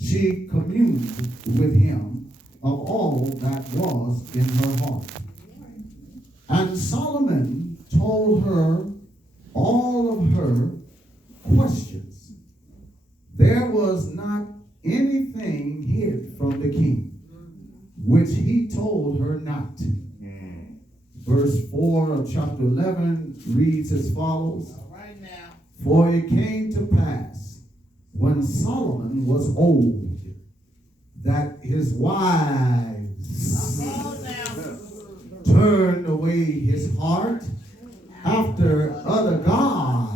she communed with him of all that was in her heart. And Solomon told her all of her questions. There was not anything hid from the king, which he told her not. Verse 4 of chapter 11 reads as follows. Right now. For it came to pass, when Solomon was old, that his wives turned away his heart after other gods.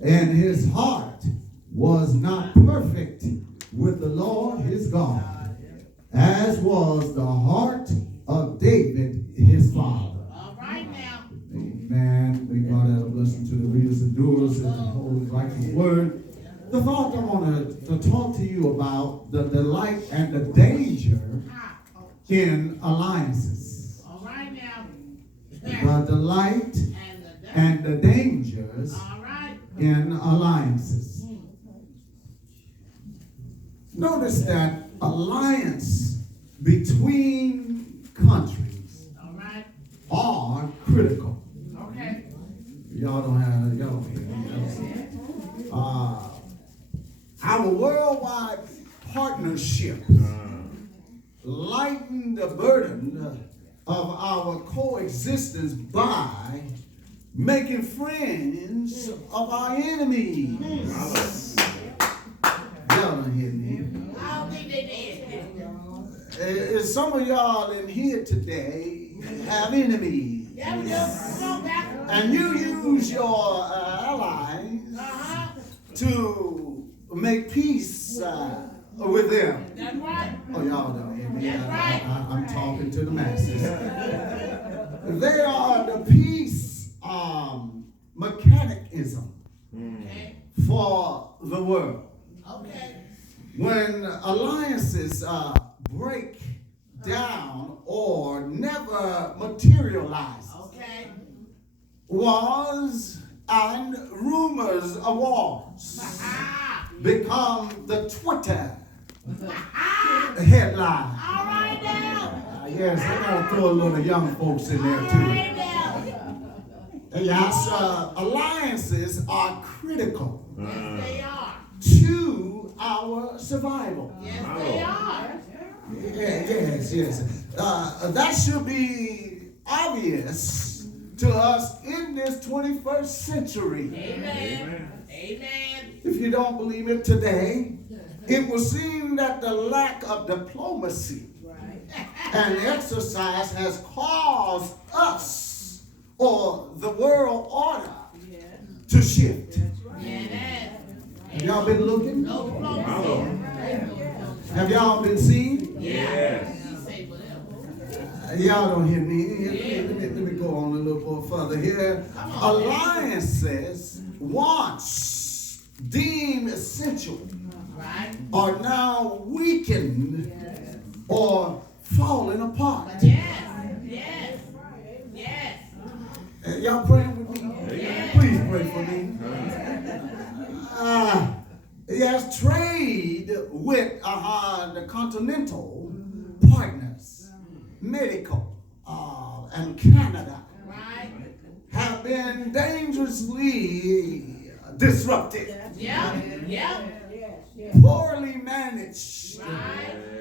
And his heart was not perfect with the Lord his God, as was the heart of David his father. All right now. Amen. May God add a blessing to the readers and doers and hold righteous word. The thought I want to talk to you about the delight and the danger in alliances. All right now. The delight and the dangers in alliances. Notice that alliance between countries are critical. Okay. Y'all don't have our worldwide partnership lighten the burden of our coexistence by making friends of our enemies. Y'all don't hear me. I don't think they did. Some of y'all in here today have enemies. Yeah, we do. Come on, Pastor. And you use your allies to make peace with them. That's right. Oh, y'all don't hear me. That's right. I'm talking to the masses. They are the peace mechanism for the world. Okay. When alliances break down or never materialize, wars and rumors of wars become the Twitter headline. All right now. Yes, I gotta throw a little young folks in there All too. right now. Yes, alliances are critical Yes, they are. to our survival. Yes, they are. Yes. That should be obvious to us in this 21st century. Amen. Amen. If you don't believe it today, it will seem that the lack of diplomacy and exercise has caused us or the world order to shift. Have y'all been looking? No problem. Have y'all been seeing? Yes. Y'all don't hear me. Let me go on a little more further here. Alliances once deemed essential are now weakened or falling apart. Yes. Y'all praying with me? Yes. Please pray for me. Yes, trade with the continental partners, medical and Canada, have been dangerously disrupted. Poorly managed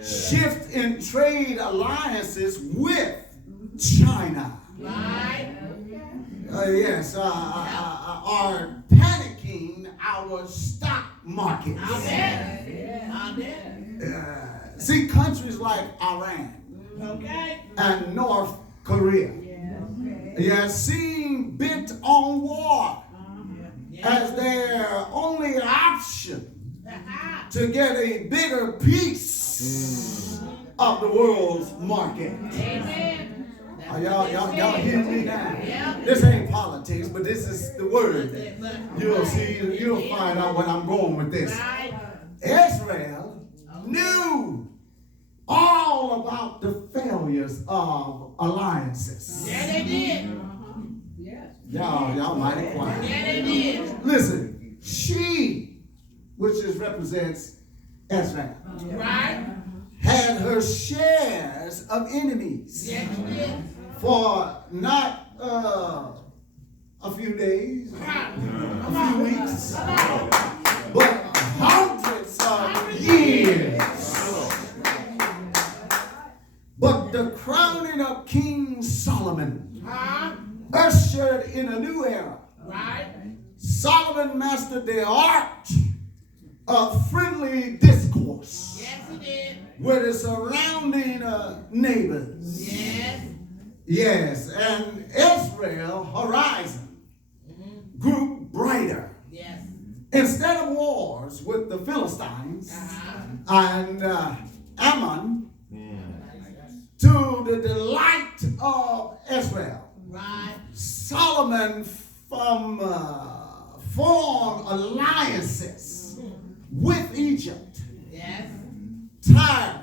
shift in trade alliances with China. Yes, are panicking our stock markets. See, countries like Iran and North Korea, seem bent on war as their only option to get a bigger piece of the world's market. Y'all hear me now? This ain't politics, but this is the word. You'll find out what I'm going with this. Israel knew all about the failures of alliances. They did. Y'all mighty quiet. They did. Listen, she which represents Israel, Right. had her shares of enemies Yes, you did. for not a few days, a few weeks, but hundreds of years. But the crowning of King Solomon Huh? ushered in a new era. Right. Solomon mastered the art of friendly discourse Yes, he did. with his surrounding neighbors. Yes. Yes, and Israel's horizon grew brighter. Yes. Instead of wars with the Philistines and Ammon, to the delight of Israel, Right. Solomon formed alliances with Egypt, Yes. Tyre,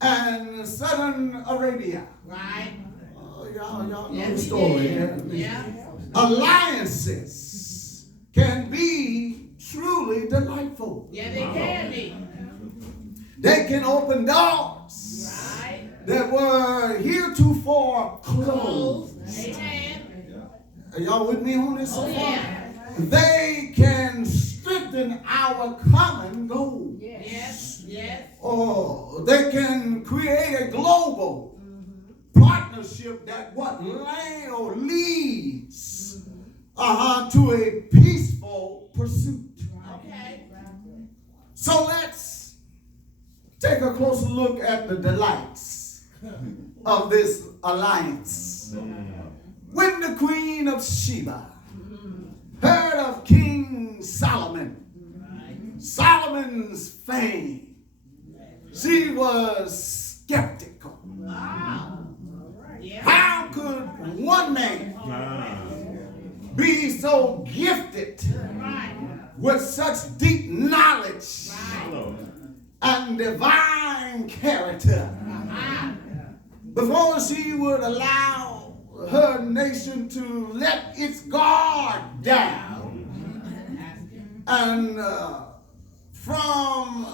and southern Arabia. Right. Y'all know Yes, the he story. did. Yeah. Alliances can be truly delightful. Yeah, they can be. They can open doors Right. that were heretofore closed. Amen. Are y'all with me on this so far? Yeah. They can strengthen our common goal. Yes. Yes. Or they can create a global partnership that leads to a peaceful pursuit. Okay. So let's take a closer look at the delights of this alliance. When the Queen of Sheba heard of King Solomon, Solomon's fame, she was skeptical. Wow. Yeah. How could one man be so gifted Right. with such deep knowledge Right. and divine character before she would allow her nation to let its guard down and from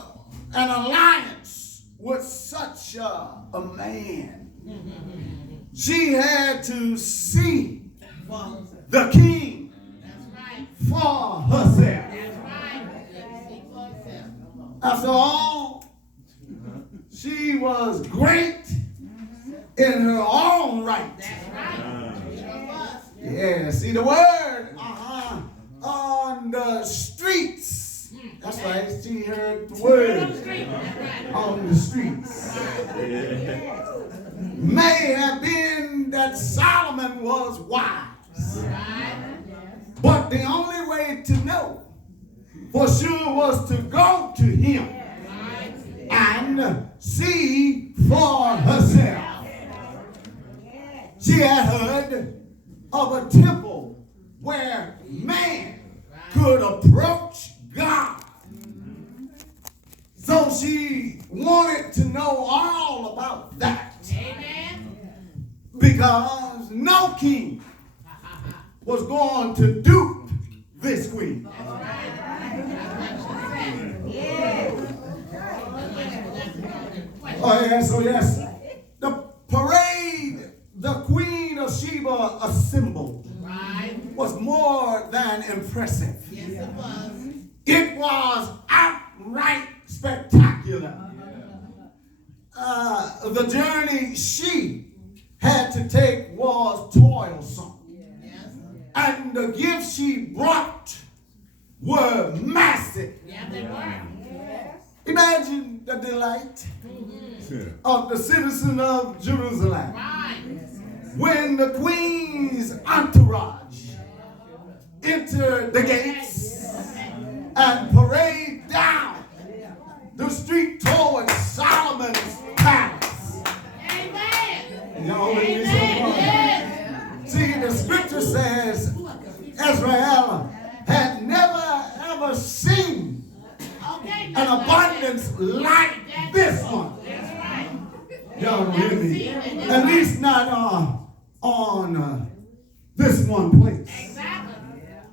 an alliance with such a man? She had to see the king That's right. for herself. That's right. Let's see for herself. After all, she was great in her own right. That's right. Sure was. Yeah, see the word on the streets. That's right, she heard the On the word street. That's right. on the streets. May have been that Solomon was wise, Right. but the only way to know for sure was to go to him Right. and see for herself. She had heard of a temple where man could approach God. So she wanted to know all about that Amen. because no king was going to dupe this queen. That's right. That's what she said. Oh yes. The parade the Queen of Sheba assembled Right. was more than impressive. Yes, it was. It was outright spectacular. The journey she had to take was toilsome. Yes. And the gifts she brought were massive. Yeah, they were. Imagine the delight of the citizen of Jerusalem Right. when the queen's entourage entered the gates and parade down the street towards Solomon's palace. Amen. Y'all with me so far? Yes. See, the scripture says Israel had never ever seen Okay. an abundance like this one. That's right. Y'all don't hear me? At least not on this one place. Exactly.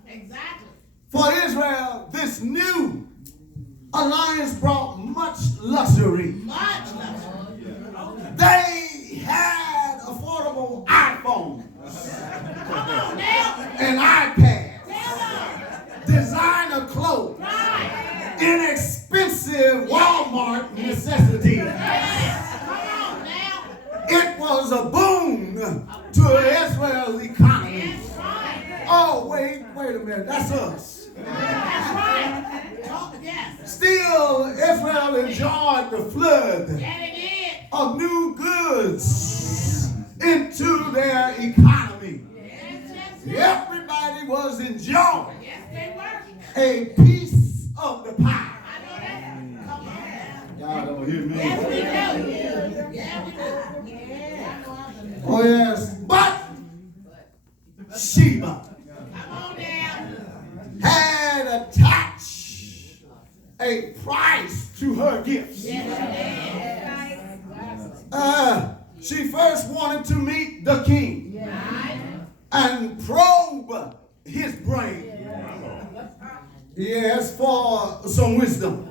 Exactly. For Israel, this new alliance brought much luxury. Much luxury. They had affordable iPhones Come on now. and iPads, Tell us. designer clothes, Right. inexpensive Walmart necessities. Yes. Come on now. It was a boon to Israel's economy. That's right. Oh, wait a minute. That's us. That's right. Oh, yes. Still, Israel enjoyed the flood That it is. of new goods into their economy. Yes, yes. Everybody was enjoying Yes, they were. a piece of the pie. I know that. Come on. Y'all don't hear me. Yes, we do. Yeah, we do. Yeah. Oh, yes. But Sheba Come on now. had attached a price to her gifts. Yes, She first wanted to meet the king it is. Right. and probe his brain. Yes, for some wisdom.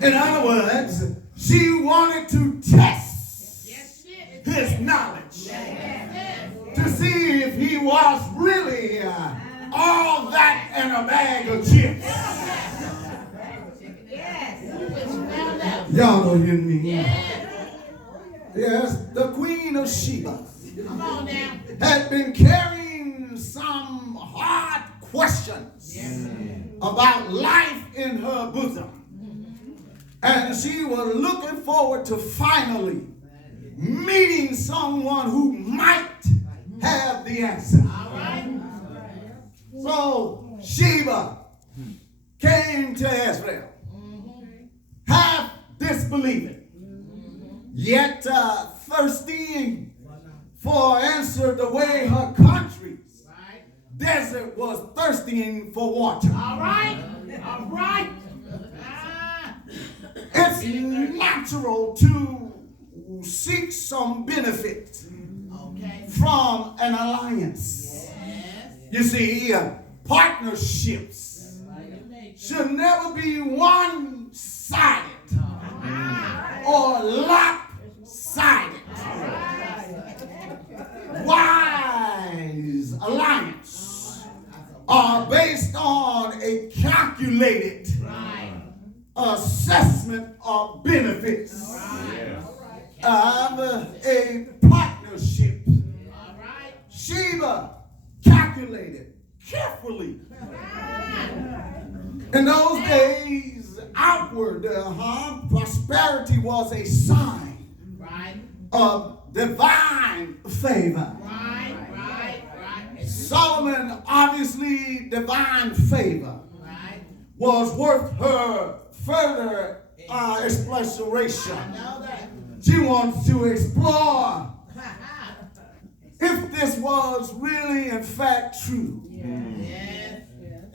In other words, she wanted to test Yes, it his knowledge is. to see if he was really all that and a bag of chips. Yes. Which found out. Y'all don't hear me. Yes. Yes, the Queen of Sheba Come on now. had been carrying some hard questions about life in her bosom. And she was looking forward to finally meeting someone who might have the answer. All right. So Sheba came to Israel, half disbelieving, yet thirsty for answer the way her country's Right. desert was thirsting for water. All right. All right. Ah. It's natural to seek some benefit Okay. from an alliance. Yes. You see, partnerships should never be one-sided or lopsided. Wise alliance are based on a calculated Right. assessment of benefits of a partnership. All right. Sheba calculated carefully. In those days, outward prosperity was a sign Right. of divine favor. Right. Right. Right. Solomon, obviously, divine favor Right. was worth her further exploration. I know that. She wants to explore if this was really, in fact, true. Yes.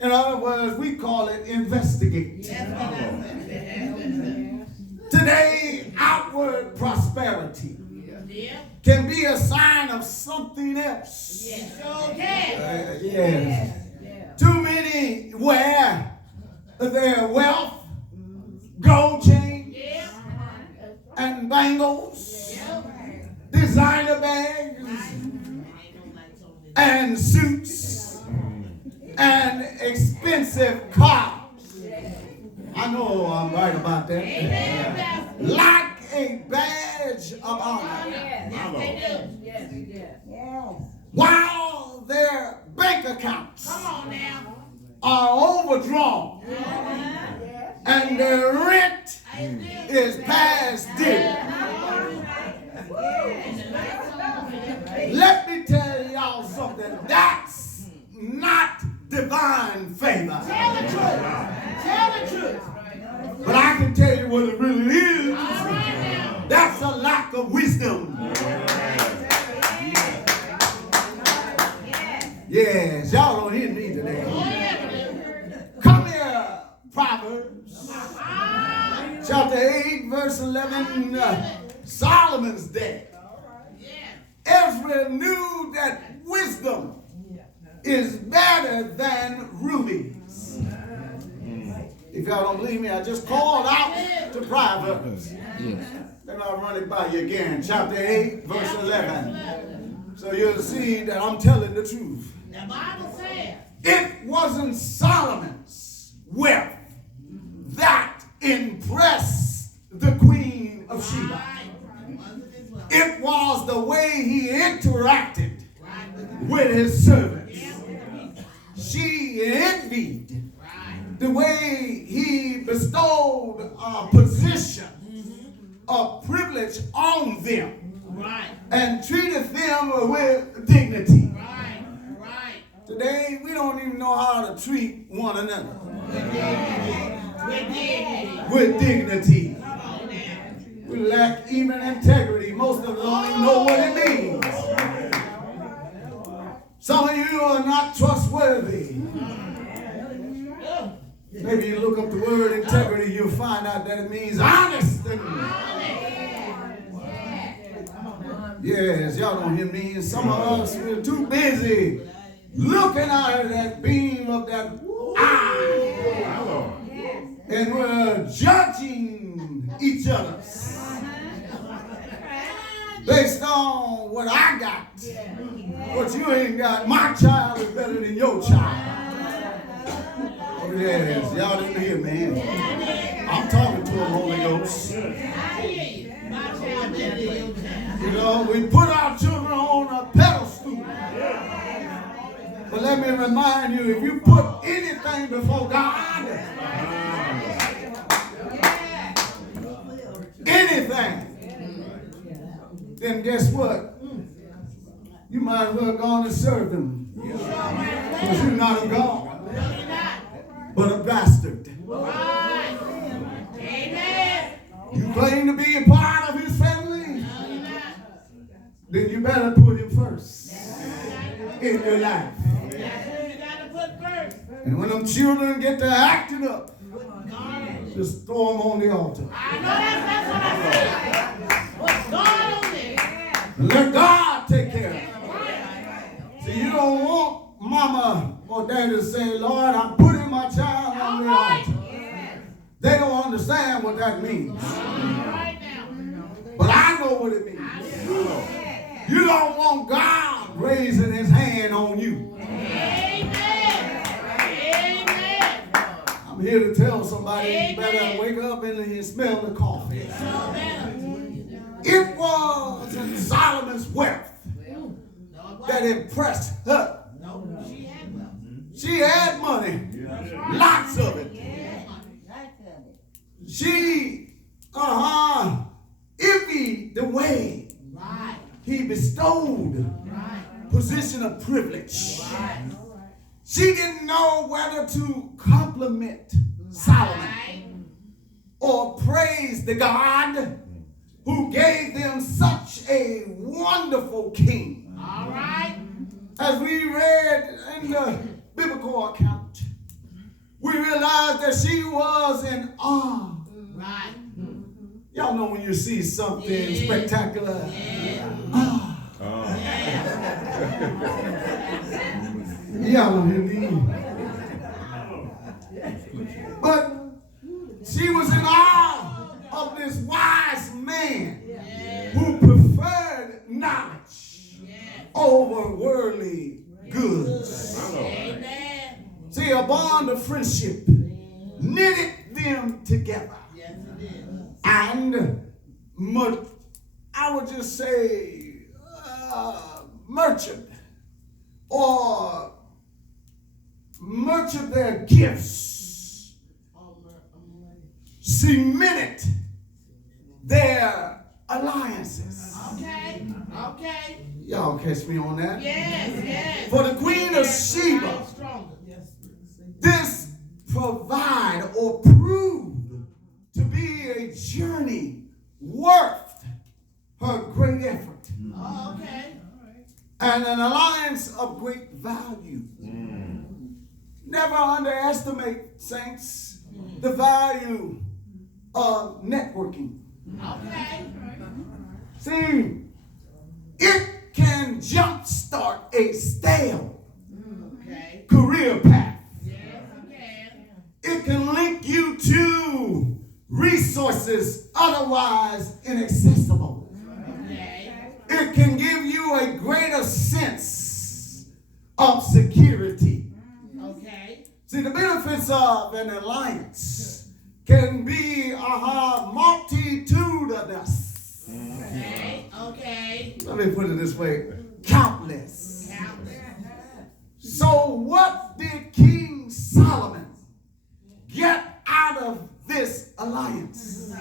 In other words, we call it investigate. Yes, what I said. Today, outward prosperity Yeah. can be a sign of something else. Yes. Sure can. Yes. Too many wear their wealth, gold chain, Yeah. and bangles, Yeah. designer bags, and suits, and expensive cars. I know I'm right about that. Amen, Pastor. Like a badge of honor. Yes, they do. While their bank accounts Come on now. are overdrawn and their rent is past due. Let me tell y'all something. That's not divine favor. Tell the truth. Tell the truth. But I can tell you what it really is. All right now. That's a lack of wisdom. Yes, y'all don't hear me today. Come here, Proverbs. Chapter 8, verse 11. Solomon's dead. Ezra knew that wisdom is better than rubies. If y'all don't believe me, I just called out to Proverbs. Then I'll run it by you again. Chapter 8, verse 11. So you'll see that I'm telling the truth. The Bible says it wasn't Solomon's wealth that impressed the Queen of Sheba. It was the way he interacted with his servants. She envied the way he bestowed a position of privilege on them and treated them with dignity. Today, we don't even know how to treat one another with dignity. We lack even integrity. Most of us don't even know what it means. Some of you are not trustworthy. Maybe you look up the word integrity, you'll find out that it means honest. Yes, y'all don't hear me. Some of us, we're too busy looking out of that beam of that eye. And we're judging each other based on what I got. What you ain't got. My child is better than your child. Oh yes, y'all didn't hear me. I'm talking to a Holy Ghost. You know, we put our children on a pedestal. But let me remind you, if you put anything before God, anything, then guess what? You might as well go on and serve them. Because you're not a God, but a bastard. You claim to be a part of his family, then you better put him first in your life. And when them children get to acting up, just throw them on the altar. I know that's what I said. Put God on there. And let God take care of it. See, you don't want mama or daddy to say, Lord, I'm putting my child on the altar. They don't understand what that means. But I know what it means. You don't want God raising his hand on you. I'm here to tell somebody you better wake up and smell the coffee. It was Solomon's wealth that impressed her. She had money, lots of it. She, envied the way he bestowed position of privilege. She didn't know whether to compliment Solomon or praise the God who gave them such a wonderful king. All right. As we read in the biblical account, we realized that she was in awe. Right. Y'all know when you see something spectacular. Y'all don't hear me. But she was in awe of this wise man who preferred knowledge over worldly goods. See, a bond of friendship knitted them together. And I would just say merchant their gifts cemented their alliances. Okay. Y'all catch me on that? Yes. For the Queen of Sheba, this provide or proved to be a journey worth her great effort. Okay. And an alliance of great value. Never underestimate, saints, the value of networking. Okay. See, it can jumpstart a stale career path. Yes, it can. It can link you to resources otherwise inaccessible. It can give you a greater sense of security. See, the benefits of an alliance can be multitudinous. Let me put it this way. Countless. So what did King Solomon get out of this alliance?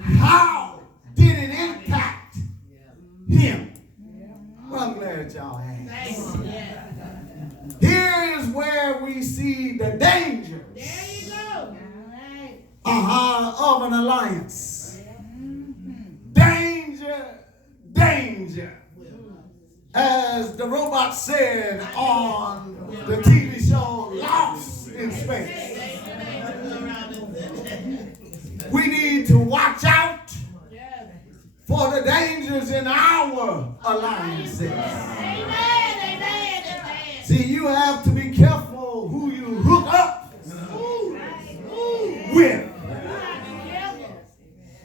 How did it impact him? Well, I'm glad y'all asked. Here is where we see the dangers of an alliance. Danger, danger. As the robot said on the TV show Lost in Space. We need to watch out for the dangers in our alliances. See, you have to be careful who you hook up with.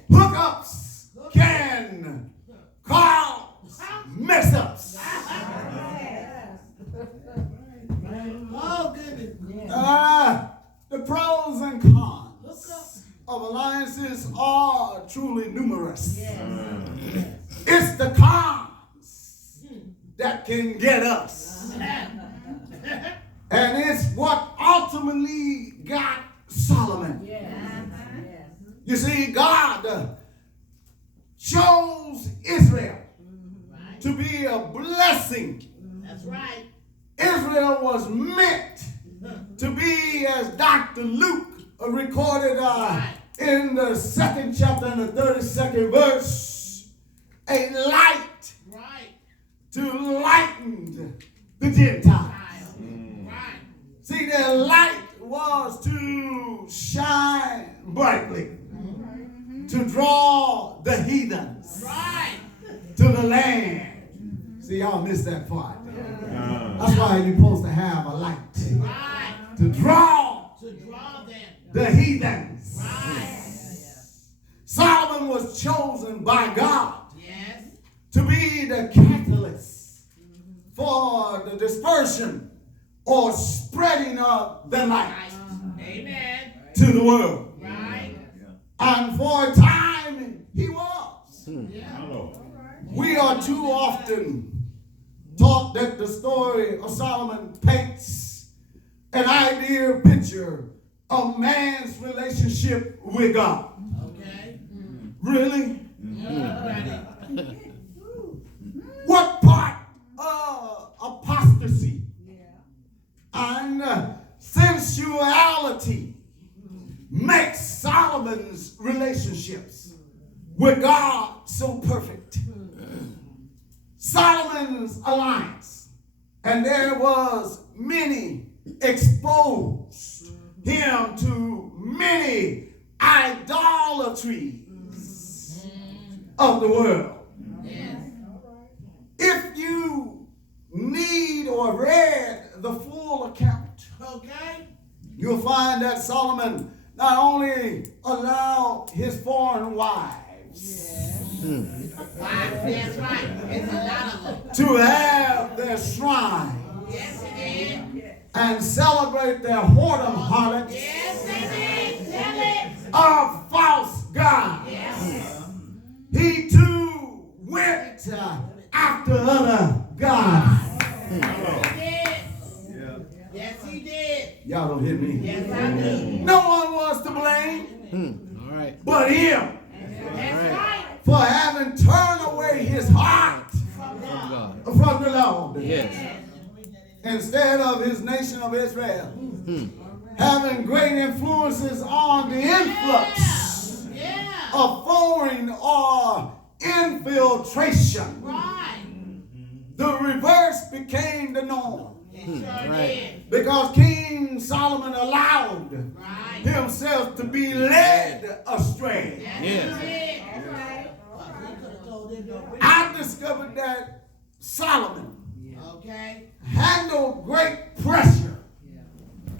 Hookups can cause mess ups. The pros and cons of alliances are truly numerous. It's the cons that can get us. And it's what ultimately got Solomon. You see, God chose Israel to be a blessing. That's right. Israel was meant to be, as Dr. Luke recorded in the 2nd chapter and the 32nd verse, a light to lighten the Gentiles. See, their light was to shine brightly, to draw the heathens to the land. See, y'all missed that part. That's why you're supposed to have a light to draw the heathens. Solomon was chosen by God to be the catalyst for the dispersion or spreading of the light to the world. And for a time, he was. We are too often taught that the story of Solomon paints an ideal picture of man's relationship with God. Really? What part of apostasy and sensuality makes Solomon's relationships with God so perfect? Solomon's alliance, and there was many exposed him to many idolatries of the world. If you need or read the full account, you'll find that Solomon not only allowed his foreign wives That's right. It's a lot of them. to have their shrine Yes, it did. and celebrate their whoredom harlots Yes, they did. Tell it. of false gods. Yes. He too went after other gods. He did. Yes, he did. Y'all don't hear me. Yes, I do. No one was to blame All right. but him That's right. for having turned away his heart From From God. God. from the Lord. Yes. Instead of his nation of Israel having great influences on the influx Yeah. of foreign or infiltration. Right. The reverse became the norm It sure Right. did. because King Solomon allowed Right. himself to be led astray. Yes, Yes. he did. That's right. He could have told him no. I discovered that Solomon Okay. handled great pressure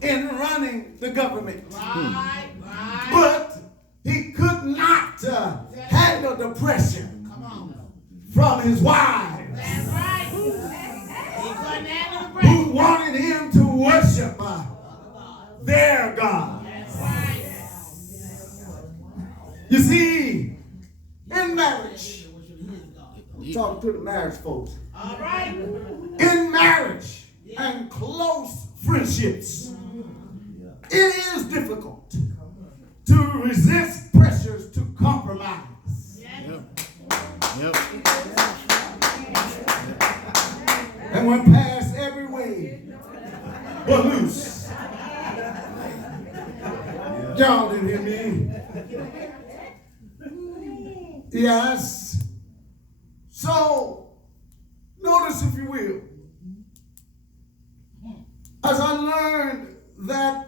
in running the government. Right. But he could not handle the pressure Come on. from his wives That's right. He couldn't handle the who pressure. wanted him to worship their God. That's right. You see, in marriage, talking to the marriage folks, All right. in marriage and close friendships, it is difficult to resist pressures to compromise. Yep. And when past every way but loose. Y'all didn't hear me. Yes. So, notice if you will, as I learned that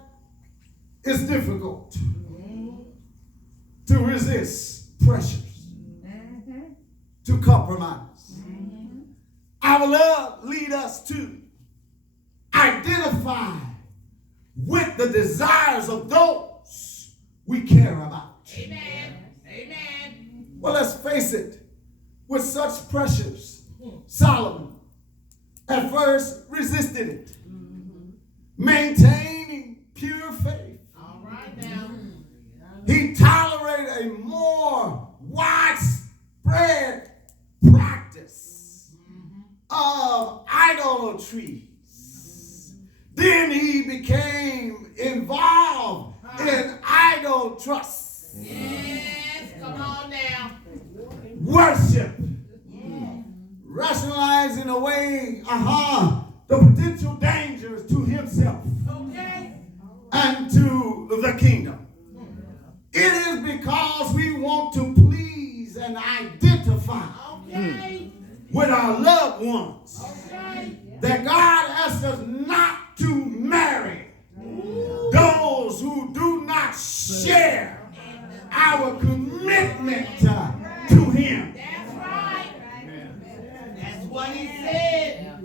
it's difficult to resist pressures, to compromise. I will lead us to identify with the desires of those we care about. Amen. Well, let's face it, with such pressures, Solomon at first resisted it, maintaining pure faith. All right now. He tolerated a more widespread practice of idolatries. Then he became involved in idol trusts, Yes. Come on now. worship, rationalizing away the potential dangers to himself Okay. and to the kingdom. It is because we want to please and identify Okay. with our loved ones Okay. that God asks us not to marry those who do not share our commitment to Him. That's right. That's what he said.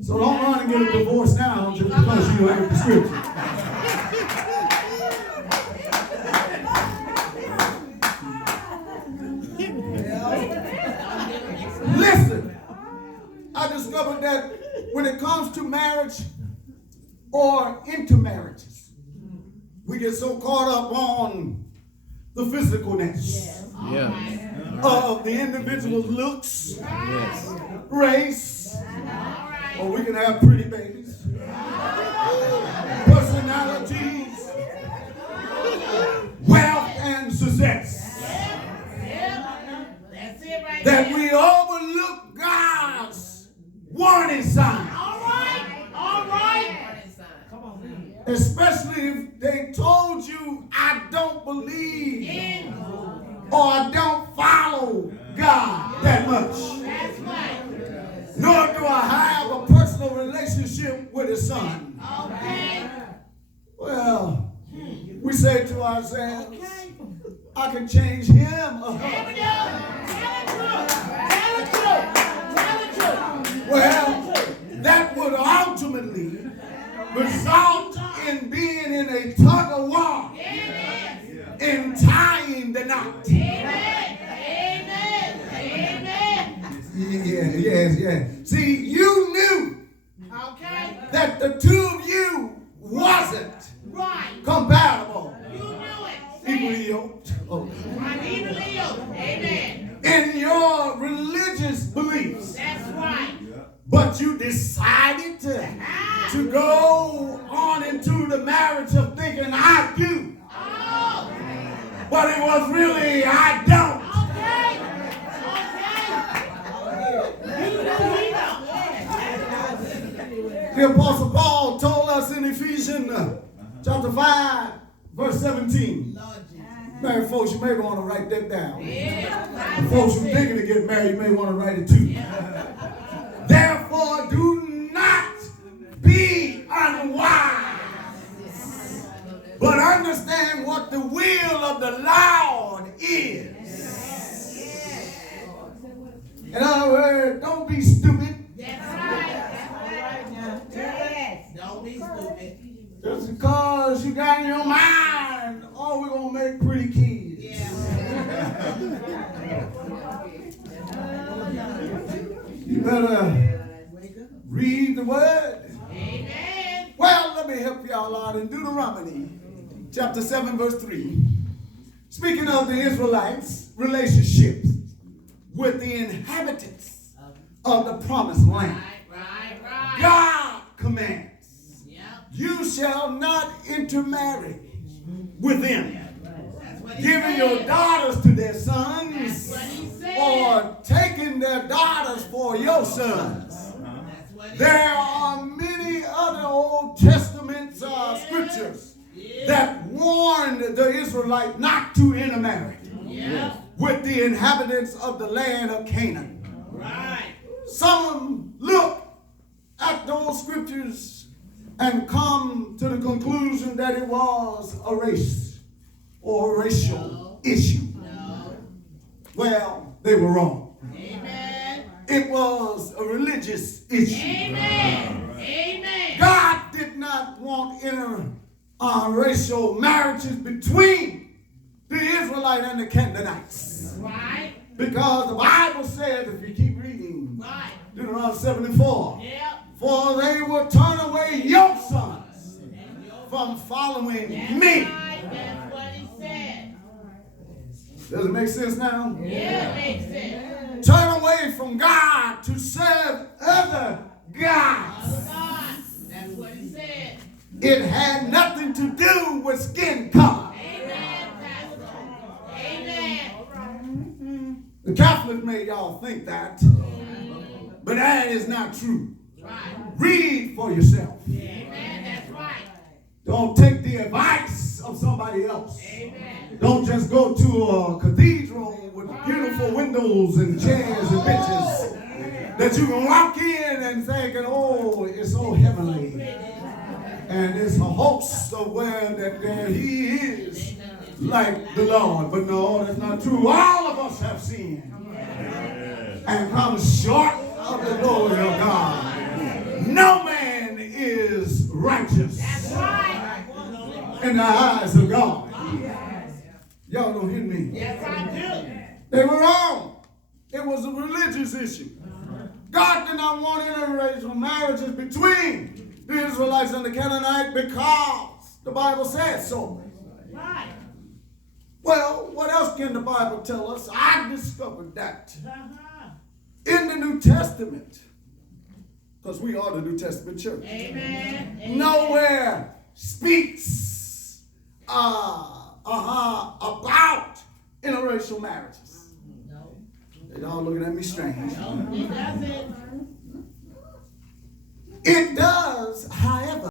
So don't run and get a divorce now just because you have the scripture. Listen, I discovered that when it comes to marriage or intermarriages, we get so caught up on the physicalness of the individual's looks, race, or we can have pretty babies, personalities, wealth, and success. That's it right That there. we overlook God's warning sign, All right. All right. especially if they told you, I don't believe In. or I don't follow God that much. That's right. Nor do I have a personal relationship with His Son. Okay. Well, we say to ourselves, I can change him or her. Here we go. Tell the truth. Tell the truth. Well, that would ultimately result in being in a tug of war, in tying the knot. Amen. Yeah. See, you knew Okay. that the two of you wasn't Right. compatible, You knew it. equally yoked, Right. Evenly yoked. Amen. in your religious beliefs. That's right. But you decided to go on into the marriage of thinking, I do. Oh. But it was really, I don't. Okay. You knew he don't. The Apostle Paul told us in Ephesians chapter 5, verse 17. Married folks, you may want to write that down. Yeah. Folks who thinking to get married, you may want to write it too. Therefore, do not be unwise, but understand what the will of the Lord is. In other words, don't be stupid That's right. Yes. Don't be stupid. just because make pretty kids. You better read the word. Amen. Well, let me help y'all out in Deuteronomy chapter 7 verse 3. Speaking of the Israelites' relationships with the inhabitants of the promised land. Right. God commands, Yep. you shall not intermarry with them, That's what he giving said. your daughters to their sons, That's what he said. or taking their daughters for your sons. That's what he There said. are many other Old Testament scriptures that warned the Israelite not to intermarry Yeah. with the inhabitants of the land of Canaan. Right. Some of them look at those scriptures and come to the conclusion that it was a race or a racial issue. No. Well, they were wrong. Amen. It was a religious issue. Amen. Amen. God did not want interracial marriages between the Israelite and the Canaanites. Right. Because the Bible says, if you keep reading, Right. Deuteronomy 74, Yep. for they will turn away your sons from following me. Right. That's what he said. Does it make sense now? Yeah, it makes sense. Turn away from God to serve other gods. Other God. That's what he said. It had nothing to do with skin color. Amen, Pastor. Amen. The Catholics made y'all think that, but that is not true. Right. Read for yourself. Amen. That's right. Don't take the advice of somebody else. Amen. Don't just go to a cathedral with beautiful windows and chairs and benches that you can walk in and thinking, oh, it's so heavenly. And it's a host of where that there he is like the Lord. But no, that's not true. All of us have sinned and come short of the glory of God. No man is righteous That's right. in the eyes of God. Y'all don't hear me. Yes, I do. They were wrong. It was a religious issue. God did not want interracial marriages between the Israelites and the Canaanites because the Bible said so. Right. Well, what else can the Bible tell us? I discovered that Uh-huh. in the New Testament, because we are the New Testament church, Amen. Amen. nowhere speaks about interracial marriages. No. Y'all looking at me strange. No, it doesn't. It